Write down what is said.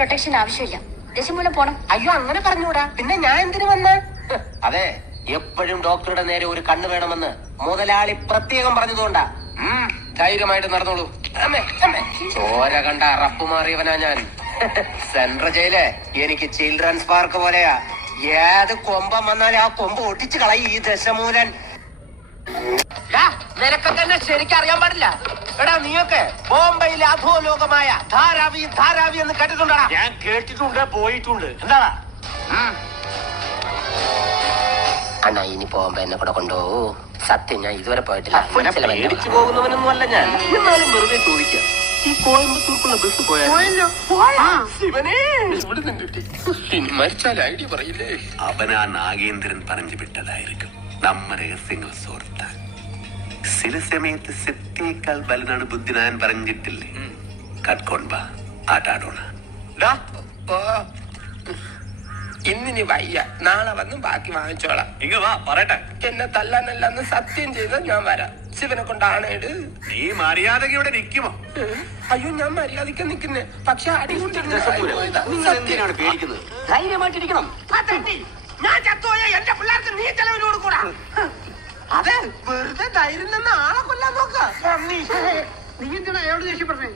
Protection ആവശ്യമില്ല. ദശമൂലം പോണം. അയ്യോ അങ്ങനെ പറഞ്ഞൂടാ. പിന്നെ ഞാൻ എന്തിനു വന്ന? അതെ, എപ്പോഴും ഡോക്ടറുടെ നേരെ ഒരു കണ്ണ് വേണമെന്ന് മുതലാളി പ്രത്യേകം പറഞ്ഞതുകൊണ്ടാ. ധൈര്യമായിട്ട് നടന്നോളൂ. ചോര കണ്ട അറപ്പ് മാറിയവനാ ഞാൻ. സെൻട്രൽ ജയില് എനിക്ക് ചിൽഡ്രൻസ് പാർക്ക് പോലെയാ. ഏത് കൊമ്പം വന്നാലും ആ കൊമ്പ് ഒട്ടിച്ചു കളയും ഈ ദശമൂലൻ. നിനക്കൊക്കെ എന്നെ ശരിക്കും അറിയാൻ പാടില്ല. എടാ നീയൊക്കെ ബോംബെയിലെ അധോലോകമായ ധാരാവി ധാരാവി എന്ന് കേട്ടിട്ടുണ്ടാ? ഞാൻ കേട്ടിട്ടുണ്ട്, പോയിട്ടുണ്ട്. എന്താ അണ്ണാ ഇനി പോകുമ്പോ എന്നെ കൂടെ കൊണ്ടുപോകൂ. സത്യം ഞാൻ ഇതുവരെ പോയിട്ടില്ല. പേടിച്ചു പോകുന്നവനൊന്നും അല്ല ഞാൻ. എന്നാലും വെറുതെ ചോദിക്കാം, ഈ കോയമ്പത്തൂർക്കുള്ള ബസ് പോയാലോ? മരിച്ചാൽ ഐഡിയ പറയില്ലേ? അവനാ നാഗേന്ദ്രൻ പറഞ്ഞു വിട്ടതായിരിക്കും. നമ്മ രഹസ്യങ്ങൾ സോർത്താൻ ചില സമയത്ത് സത്യേക്കാൾ ബലനാണ് ബുദ്ധി. ഞാൻ പറഞ്ഞിട്ടില്ലേ? കട്ട്കൊണ്ട ആട്ടാടോണ. ഇന്നിനി വയ്യ, നാളെ വന്ന് ബാക്കി വാങ്ങിച്ചോളാം. ഇങ്ങ വാ പറയട്ടെ. എന്നെ തല്ലാനല്ലെന്ന് സത്യം ചെയ്ത് ഞാൻ വരാം. ശിവനെ കൊണ്ടാണേട്. നീ മര്യാദയ്ക്ക് ഇവിടെ നിൽക്കുമോ? അയ്യോ ഞാൻ മര്യാദയ്ക്ക് നിൽക്കുന്നേ. പക്ഷെ അടി നിങ്ങൾ എന്തിനാണ് പേടിക്കുന്നത്? ധൈര്യമായിട്ടിരിക്കണം. ഞാൻ ചത്തുപോയ എന്റെ പിള്ളേർക്ക് നീ ചെലവിന് കൊടുക്കൂടാ. അതെ, വെറുതെ ധൈര്യം നിന്ന് ആളെ കൊല്ലാൻ നോക്ക. നീ എന്തിനാ അയാളോട് ദേഷ്യം പറഞ്ഞേ?